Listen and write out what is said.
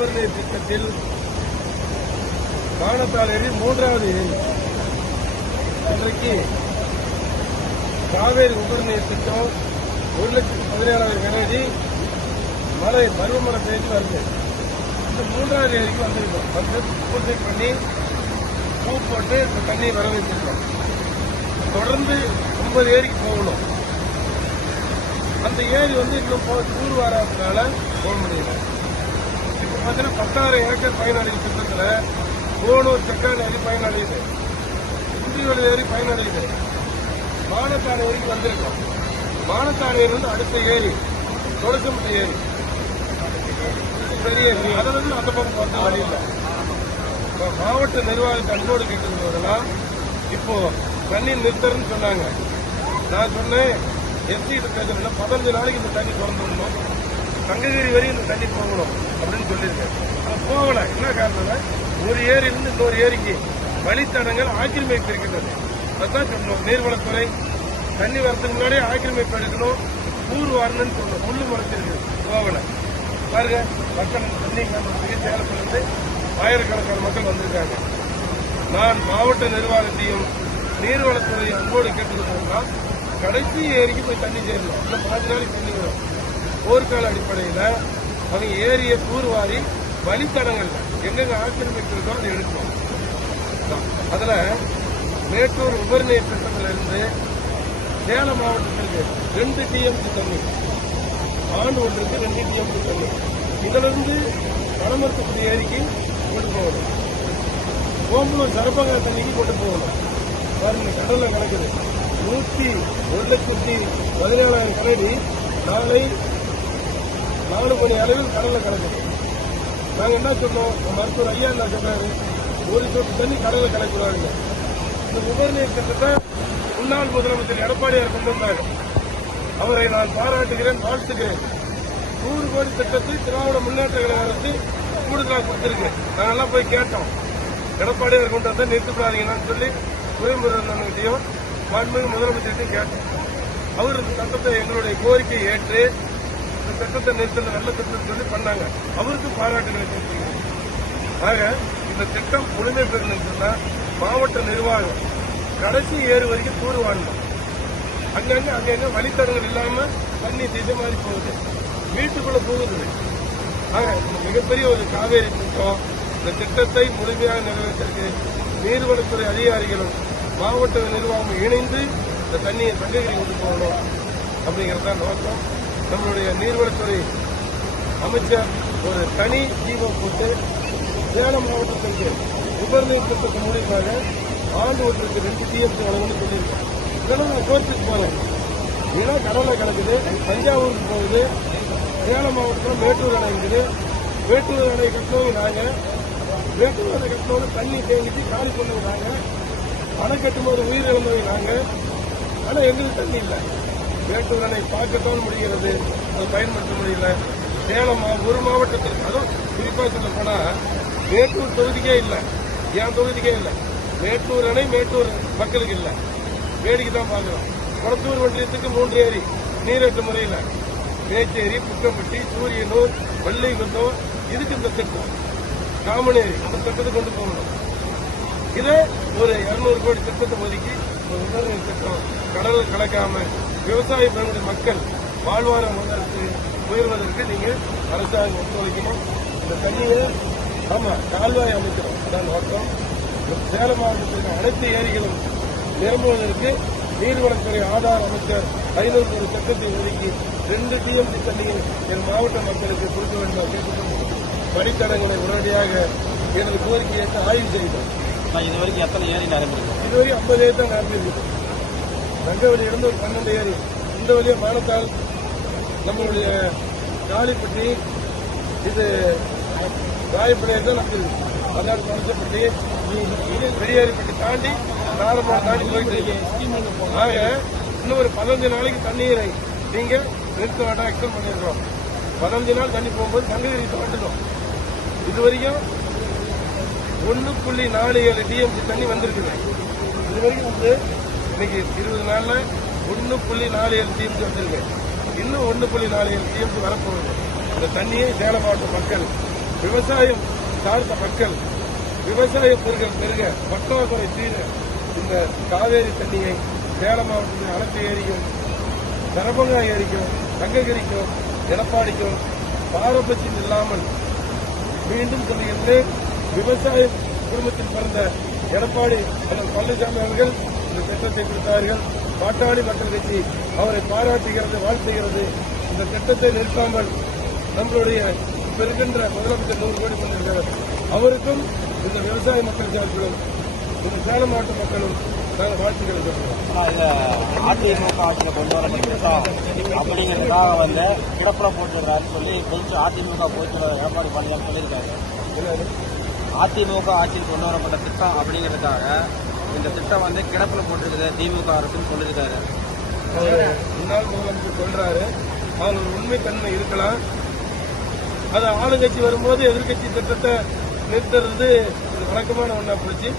உபரிநீர் திட்டத்தில் மானத்தால் ஏரி 3வது ஏரி இன்றைக்கு காவேரி உபரிநீர் திட்டம் 1,17,000 கனஅடி மழை பருவமழை பெய்து வருது. இந்த 3வது ஏரிக்கு வந்திருக்கோம். வந்து பூஜை பண்ணி பூ போட்டு இந்த தண்ணி வர வைத்திருக்கோம். தொடர்ந்து 9 ஏரிக்கு போகணும். அந்த ஏரி இன்னும் தூர் வராததுனால போக முடியல. இப்ப பார்த்தீங்கன்னா 10,000 ஏக்கர் பயனடையும் திட்டத்தில் கோனூர் செக்கான் ஏரி பயனடையுது, குன்றிவெளி ஏரி பயனடையுது, மானத்தான ஏரிக்கு வந்திருக்கோம். மானத்தான ஏரி அடுத்த ஏரி தொடக்கம்பட்டி ஏரி பெரிய ஏரி. அதை அந்த பக்கம் பார்த்த வழி இல்லை. மாவட்ட நிர்வாகத்தை அன்போடு கேட்டிருந்தவர்களாம் இப்போ தண்ணி நிறுத்தர்னு சொன்னாங்க. நான் சொன்னேன் எஸ்டி பேசணும் 15 நாளைக்கு இந்த தண்ணி திறந்து விடணும், சங்ககிரி வரையும் இந்த தண்ணி போகணும் அப்படின்னு சொல்லியிருக்கேன். அது போகல. என்ன காரணம்னா ஒரு ஏரியிலிருந்து இன்னொரு ஏரிக்கு வழித்தடங்கள் ஆக்கிரமிப்பு இருக்கின்றது. அதுதான் சொன்னோம். நீர்வளத்துறை தண்ணி வரதுக்கு முன்னாடியே ஆக்கிரமிப்பு எடுக்கணும், ஊர் வரணும்னு சொன்னோம். முள்ளு முளைச்சிருக்கு போகல. பாருங்க, மக்கள் தண்ணி சேலத்திலிருந்து ஆயிரக்கணக்கான மக்கள் வந்திருக்காங்க. நான் மாவட்ட நிர்வாகத்தையும் நீர்வளத்துறை அன்போடு கேட்டுக்கொண்டா கடைசி ஏரிக்கு போய் தண்ணி சேரணும். இந்த 5 நாளைக்கு தண்ணி வரும். போர்க்கால அடிப்படையில் அவங்க ஏரியை தூர்வாரி வழித்தடங்கள்ல எங்கெங்க ஆக்கிரமிப்பு இருக்கோ அதை எடுக்கணும். அதுல மேட்டூர் உபரிநீர் திட்டத்திலிருந்து சேலம் மாவட்டத்திற்கு 2 TMC தண்ணி, ஆண்டு ஒன்றுக்கு 2 TMC தண்ணி. இதுல இருந்து பரமத்துக்குடி ஏரிக்கு கொண்டு போகணும். ஓம்பலூர் சரப்பங்கா தண்ணிக்கு கொண்டு போகணும். பாருங்க, கடல்ல கலக்குது. 1,17,000 கனஅடி நாளை 4 மணி அளவில் கடல்ல கலக்குது. நாங்க என்ன சொன்னோம், மருத்துவர் ஐயா என்ன சொன்னாரு, ஒரு சொட்டு தண்ணி கடல்ல கலக்கிறாங்க. இந்த உபரிநீர் திட்டத்தை முன்னாள் முதலமைச்சர் எடப்பாடியார் கொண்டு வந்தாங்க. அவரை நான் பாராட்டுகிறேன், வாழ்த்துகிறேன். 100 கோடி திட்டத்தை திராவிட முன்னேற்ற கழக அரசு கூடுதலாக கொடுத்திருக்கு. நாங்கெல்லாம் போய் கேட்டோம், எடப்பாடியார் கொண்டு வந்தா நிறுத்தப்படாதீங்கன்னு சொல்லி துறைமுருகன் மாண்புமிகு முதலமைச்சர்கிட்டையும் கேட்டோம். அவர் இந்த திட்டத்தை எங்களுடைய கோரிக்கையை ஏற்று இந்த திட்டத்தை நிறுத்தல நல்ல திட்டம் சொல்லி பண்ணாங்க. அவருக்கு பாராட்டுகளை தெரிவிக்கிறேன். ஆக இந்த திட்டம் முழுமை பெறணும்னு சொன்னா மாவட்ட நிர்வாகம் கடைசி ஏறு வரைக்கும் தூர் வாழணும். அங்கங்க வழித்தடங்கள் இல்லாம தண்ணி திசை மாதிரி போகுது, வீட்டுக்குள்ள போகுது. ஆக மிகப்பெரிய ஒரு காவேரி திட்டம். இந்த திட்டத்தை முழுமையாக நிறைவேற்றிருக்கு நீர்வளத்துறை அதிகாரிகளும் மாவட்ட நிர்வாகம் இணைந்து இந்த தண்ணியை சங்ககிரி கொண்டு போகணும் அப்படிங்கறதான் நோக்கம். நம்மளுடைய நீர்வளத்துறை அமைச்சர் ஒரு தனி ஜீவம் போட்டு சேலம் மாவட்டத்திற்கு உபரிநீர் திட்டத்தின் மூலியமாக ஆண்டு ஒன்றுக்கு 2 TMC வழங்கணும்னு சொல்லியிருக்கேன். இதெல்லாம் நான் கோர்ட்டுக்கு போனேன். இதெல்லாம் கடலை கிடக்குது, தஞ்சாவூருக்கு போகுது. சேலம் மாவட்டத்தில் மேட்டூர் அணை இருக்குது. மேட்டூர் அணை கட்டினவங்க நாங்க, மேட்டூர் அணை கட்டினவங்க தண்ணி தேங்கிட்டு காலி பண்ணவங்க நாங்க, அணை கட்டும்போது உயிரிழந்தவங்க நாங்க. ஆனா எங்களுக்கு தண்ணி இல்லை. மேட்டூர் அணை பார்க்கத்தான் முடிகிறது, அது பயன்படுத்த முடியல. சேலம் ஒரு மாவட்டத்திற்கு, அதுவும் குறிப்பா சொல்ல போனா மேட்டூர் தொகுதிக்கே இல்லை, என் தொகுதிக்கே இல்லை. மேட்டூர் அணை மேட்டூர் மக்களுக்கு இல்லை, வேடிக்கை தான் பார்க்கிறோம். கொளத்தூர் ஒன்றியத்துக்கு 3 ஏரி நீரேற்று முறையில், மேச்சேரி, புக்கம்பட்டி, சூரியனூர், வள்ளிகுந்தம், இதுக்கு இந்த திட்டம் காமனேரி அந்த திட்டத்தை கொண்டு போகணும். இதை ஒரு 200 கோடி திட்டத்தை ஒதுக்கி ஒரு உபரிநீர் திட்டம் கடல் கலக்காம விவசாய பெண்களுடைய மக்கள் வாழ்வாதாரம் உயர்வதற்கு நீங்க அரசாங்கம் ஒத்துழைக்கணும். இந்த தண்ணியை கால்வாய் அமைக்கிறோம், அதான் நோக்கம். சேலம் மாவட்டத்திற்கு அனைத்து ஏரிகளும் நிரம்புவதற்கு நீர்வளத்துறை ஆதார அமைச்சர் 500 கோடி திட்டத்தை ஒதுக்கி 2 TMC தண்ணியை என் மாவட்ட மக்களுக்கு கொடுக்க வேண்டும் கேட்டுக்கொண்டு வழித்தடங்களை உடனடியாக எனது கோரிக்கையை ஆய்வு செய்தோம். இதுவரைக்கும் எத்தனை ஏரி நிரம்பிருக்கு? இதுவரைக்கும் 50 ஏரி தான் நிரம்பிருக்கு. தங்கவெளி இருந்து ஒரு 12 ஏரி, இந்த வழியா மானத்தால், நம்மளுடைய காளிப்பட்டி, இது ராயப்படையை தான் நம்பிருக்கு. அதாவது பழச்சப்பட்டி, பெரியாரிப்பட்டி தாண்டி நாலமாடு தாண்டி போயிட்டு இருக்கு. ஆக இன்னும் ஒரு 15 நாளைக்கு தண்ணீரை நீங்க நிறுத்த வேண்டாம், எக்ஸ்டெண்ட் பண்ணிருக்கோம். 15 நாள் தண்ணி போகும்போது சங்ககிரி தாண்டணும். இதுவரைக்கும் 1.47 TMC தண்ணி வந்திருக்குது. இது வரைக்கும் இன்னைக்கு 20 நாள்ல 1.47 TMC வந்திருக்கு. இன்னும் 1.47 TMC வரப்போகுது. இந்த தண்ணியை சேலம் மாவட்ட மக்கள் விவசாயம் சார்ந்த மக்கள் விவசாயம் பெருக பற்றாக்குறை தீர இந்த காவேரி தண்ணியை சேலம் மாவட்டத்தில் அனைத்து ஏரிக்கும் தரபங்கா ஏரிக்கும் தங்ககிரிக்கும் எடப்பாடிக்கும் பாரபட்சம் இல்லாமல் மீண்டும் சொல்லுகின்றேன், விவசாய குடும்பத்தில் பிறந்த எடப்பாடி பழனிசாமி அவர்கள் இந்த திட்டத்தை கொடுத்தார்கள். பாட்டாளி மக்கள் கட்சி அவரை பாராட்டுகிறது, வாழ்த்துகிறது. இந்த திட்டத்தை நிற்காமல் நம்மளுடைய இப்ப இருக்கின்ற முதலமைச்சர் 100 கோடி கொண்டிருக்கிறார். அவருக்கும் இந்த விவசாய மக்கள் சார்பிலும் இந்த சேலம் மாவட்ட மக்களும் நாங்கள் வாழ்த்துக்களை சொல்கிறோம். ஆனா இதை அதிமுக ஆட்சியில் கொண்டு வர திட்டம் அப்படிங்கிறதுக்காக வந்து கிடப்புல போட்டுறாருன்னு சொல்லி கொஞ்சம் அதிமுக போச்சு எடப்பாடி பழனிசாமி சொல்லியிருக்காரு. என்னது? அதிமுக ஆட்சியில் கொண்டு வரப்பட்ட திட்டம் அப்படிங்கிறதுக்காக இந்த திட்டம் வந்து கிடப்புல போட்டிருக்குது திமுக அரசுன்னு சொல்லியிருக்காரு. அவர் முன்னாள் முதலமைச்சர் சொல்றாரு, அவங்க உண்மைத்தன்மை இருக்கலாம். அது ஆளுங்கட்சி வரும்போது எதிர்கட்சி திட்டத்தை நிறுத்துறது வழக்கமான ஒன்றா போச்சு.